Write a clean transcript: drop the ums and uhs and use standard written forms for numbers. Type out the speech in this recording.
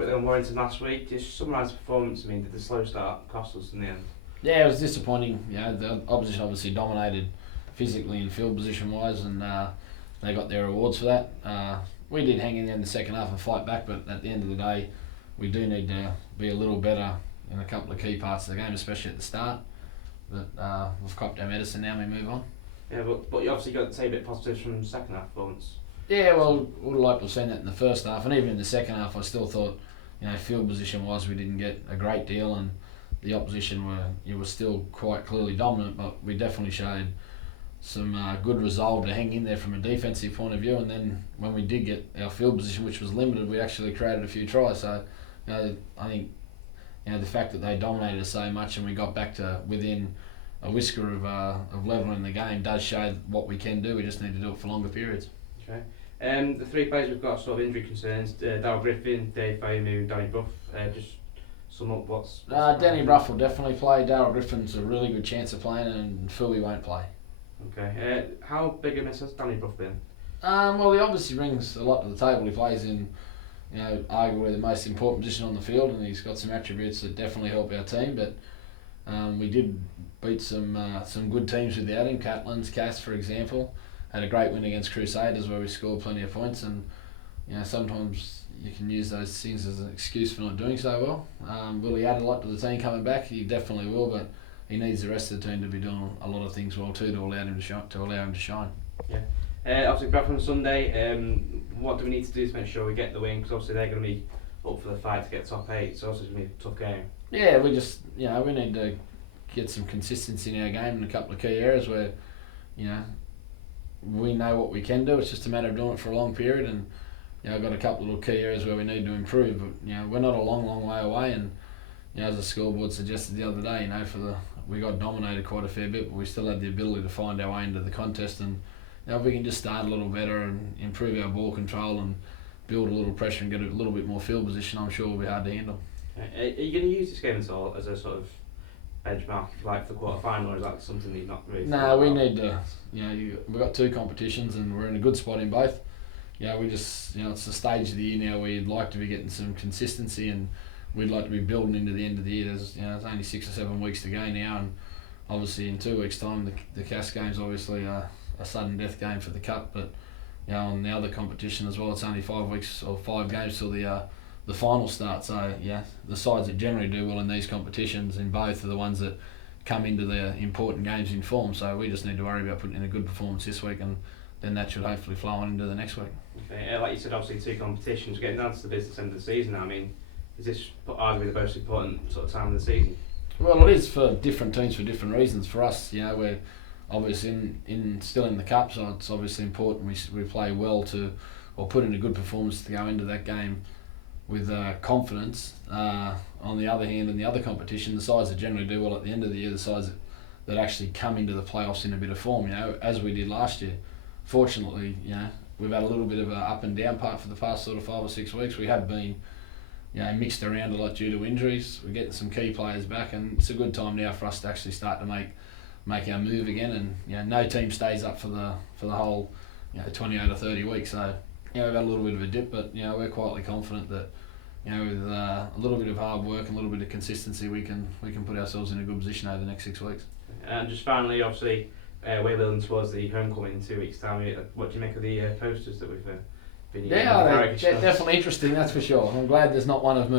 quickly on Warrington last week. Just summarise the performance. I mean, did the slow start cost us in the end? Yeah, it was disappointing. The opposition obviously dominated physically and field position wise, and they got their rewards for that. We did hang in there in the second half and fight back, but at the end of the day, we do need to be a little better in a couple of key parts of the game, especially at the start. But we've copped our medicine now. We move on. Yeah, but you obviously got to take a bit of positives from the second half performance. Yeah, well, would have liked to have seen that in the first half, and even in the second half, I still thought, field position wise, we didn't get a great deal, and the opposition were still quite clearly dominant, but we definitely showed some good resolve to hang in there from a defensive point of view. And then when we did get our field position, which was limited, we actually created a few tries. So, I think the fact that they dominated us so much and we got back to within a whisker of levelling the game does show what we can do. We just need to do it for longer periods. Okay. The three players we've got sort of injury concerns: Darryl Griffin, Dave Famu, Danny Bruff. Just sum up what's Danny Bruff will definitely play. Darryl Griffin's a really good chance of playing, and Philly won't play. Okay. How big a miss has Danny Bruff been? Well, he obviously brings a lot to the table. He plays in, arguably the most important position on the field, and he's got some attributes that definitely help our team. But we did beat some good teams without him. Cass, for example, had a great win against Crusaders where we scored plenty of points, and sometimes you can use those things as an excuse for not doing so well. Will he add a lot to the team coming back? He definitely will, but he needs the rest of the team to be doing a lot of things well too to allow him to shine. Yeah. Obviously, Bradford on Sunday. What do we need to do to make sure we get the win? Because obviously they're going to be up for the fight to get top 8, so it's going to be a tough game. Yeah, we just we need to get some consistency in our game in a couple of key areas where we know what we can do. It's just a matter of doing it for a long period, and I've got a couple of little key areas where we need to improve. But we're not a long way away, and as the scoreboard suggested the other day, we got dominated quite a fair bit, but we still had the ability to find our way into the contest. And if we can just start a little better and improve our ball control and build a little pressure and get a little bit more field position, I'm sure we'll be hard to handle. Are you going to use this game at all as a sort of benchmark, like for the quarter final, or is that something that you've not really? No, we need to. We've got 2 competitions and we're in a good spot in both. We just it's the stage of the year now where you'd like to be getting some consistency, and we'd like to be building into the end of the year. There's only 6 or 7 weeks to go now, and obviously in 2 weeks' time the Cass game's obviously a sudden death game for the cup, but on the other competition as well, it's only 5 weeks or 5 games till the final starts. So the sides that generally do well in these competitions in both are the ones that come into the important games in form. So we just need to worry about putting in a good performance this week, and then that should hopefully flow on into the next week. Okay. Like you said, obviously 2 competitions, getting down to the business end of the season now. I mean, is this arguably the most important sort of time of the season? Well, it is for different teams for different reasons. For us, we're obviously still in the cup, so it's obviously important we play well or put in a good performance to go into that game with confidence. On the other hand, in the other competition, the sides that generally do well at the end of the year, the sides that actually come into the playoffs in a bit of form, as we did last year. Fortunately, we've had a little bit of a up and down part for the past sort of 5 or 6 weeks. We have been mixed around a lot due to injuries. We're getting some key players back, and it's a good time now for us to actually start to make our move again. And no team stays up for the whole 28 or 30 weeks. So we've had a little bit of a dip, but we're quietly confident that with a little bit of hard work and a little bit of consistency, we can put ourselves in a good position over the next 6 weeks. And just finally, obviously, we're building towards the homecoming in 2 weeks' time. What do you make of the posters that we've been using? They're definitely interesting, that's for sure. I'm glad there's not one of me.